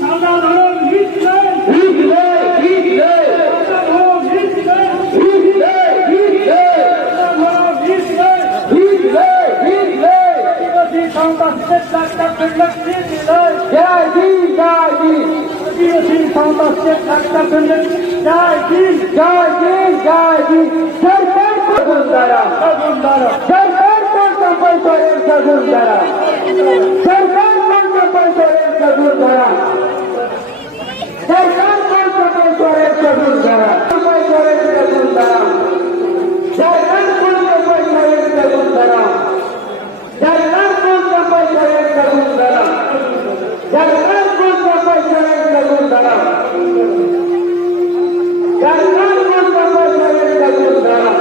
সাধারণ হিত নেই, সাধারণ হিত নেই, সাধারণ হিত নেই, আদিবাসী সন্ত্রাসীদের ডাক্তার ফেরলেন হিত নেই, আদিবাসী সন্ত্রাসীদের ডাক্তার ফেরলেন জয় হিন্দ, सरकार को गुंडारा सरकार को कंपल्सरी का गुंडारा सरकार को कंपल्सरी का गुंडारा सरकार को कंपल्सरी का गुंडारा कंपल्सरी का गुंडारा सरकार को कंपल्सरी का गुंडारा सरकार को कंपल्सरी का गुंडारा सरकार को कंपल्सरी का गुंडारा सरकार को कंपल्सरी का गुंडारा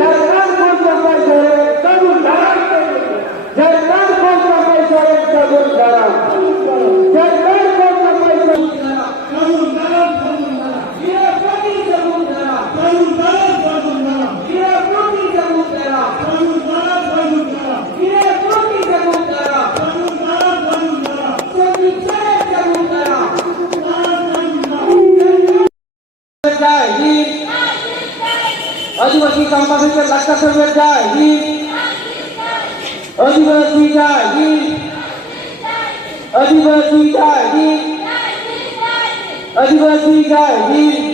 सरकार को कंपल्सरी का गुंडारा सरकार को कंपल्सरी का गुंडारा सरकार को कंपल्सरी आदिवासी कंपनी के लक्ष्य से मिल जाएगी आदिवासी जाएगी आदिवासी जाएगी आदिवासी जाएगी